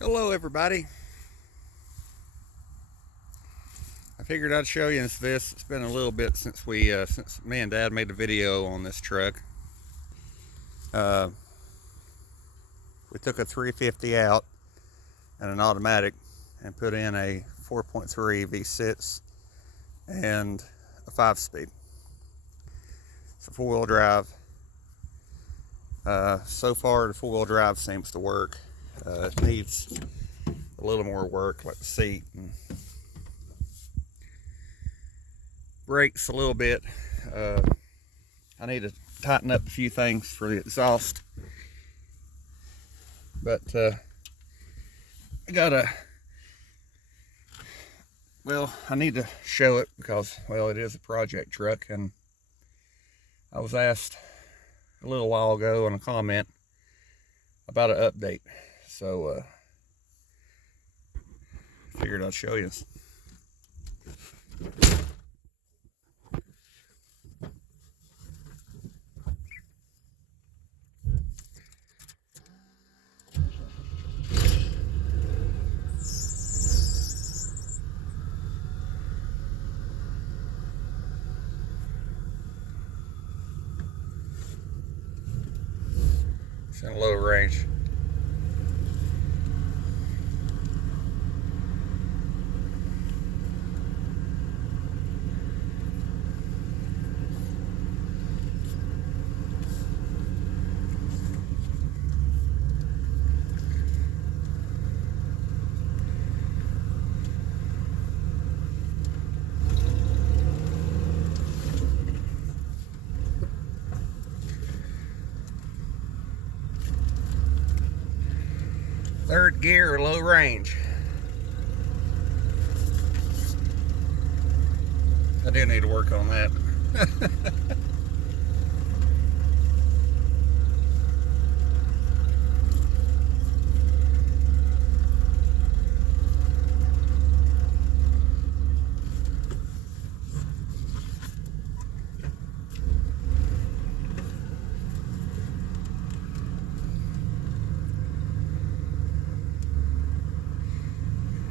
Hello everybody. I figured I'd show you this. It's been a little bit since since me and Dad made a video on this truck. Uh, we took a 350 out and an automatic and put in a 4.3 V6 and a 5-speed. It's a 4-wheel drive. So far the 4-wheel drive seems to work. It needs a little more work, like the seat and brakes a little bit. I need to tighten up a few things for the exhaust, but I need to show it because, well, it is a project truck, and I was asked a little while ago in a comment about an update, so figured I'd show you. It's in low range. Third gear, low range. I do need to work on that.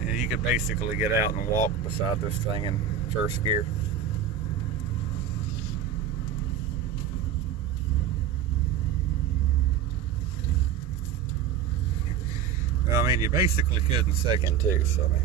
You could basically get out and walk beside this thing in first gear. Well, I mean, you basically could in second too, so I mean.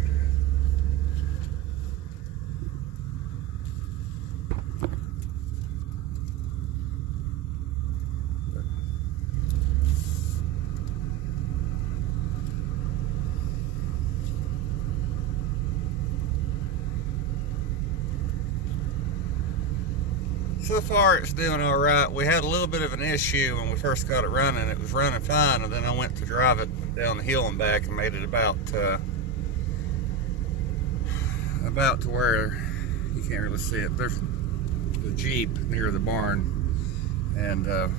So far it's doing all right. We had a little bit of an issue when we first got it running. It was running fine, and then I went to drive it down the hill and back and made it about to where you can't really see it. There's the Jeep near the barn, and it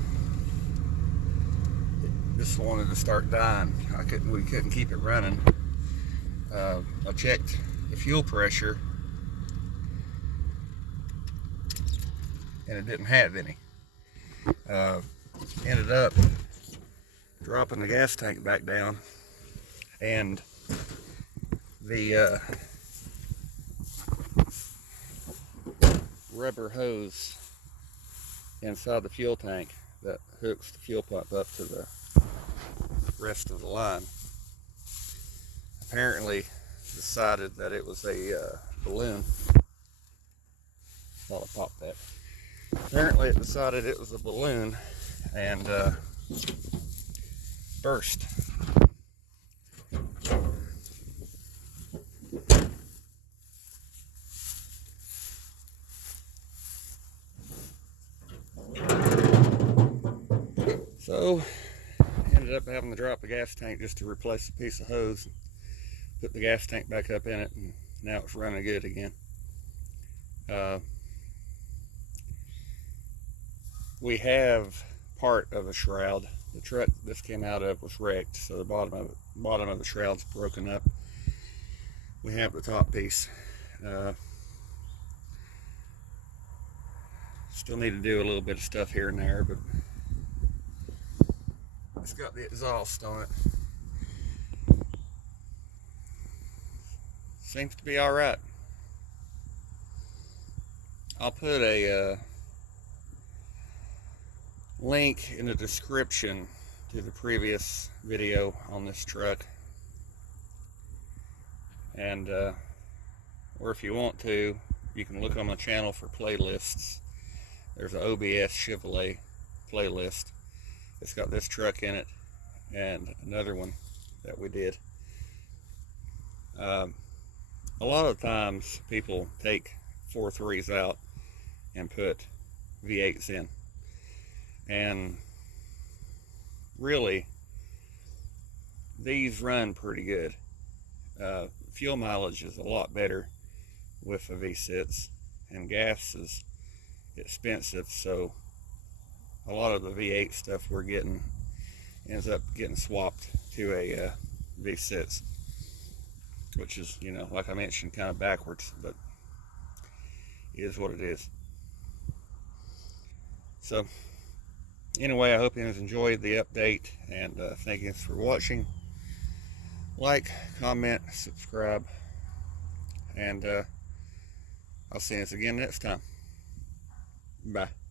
just wanted to start dying. We couldn't keep it running. I checked the fuel pressure, and it didn't have any. Ended up dropping the gas tank back down, and the rubber hose inside the fuel tank that hooks the fuel pump up to the rest of the line apparently decided that it was a balloon. Thought I popped that. Apparently it decided it was a balloon and burst. So ended up having to drop the gas tank just to replace a piece of hose, put the gas tank back up in it, and now it's running good again. We have part of a shroud. The truck this came out of was wrecked, so the bottom of the shroud's broken up. We have the top piece. Still need to do a little bit of stuff here and there, but it's got the exhaust on it. seems to be all right. I'll put a link in the description to the previous video on this truck, and or if you want to, you can look on my channel for playlists. There's an OBS Chevrolet playlist. It's got this truck in it and another one that we did. A lot of times people take 4.3s out and put V8s in, and really these run pretty good. Fuel mileage is a lot better with a V6, and gas is expensive, so a lot of the V8 stuff we're getting ends up getting swapped to a V6, which is, you know, like I mentioned, kind of backwards, but it is what it is. So anyway, I hope you guys enjoyed the update, and thank you for watching. Like, comment, subscribe, and I'll see you again next time. Bye.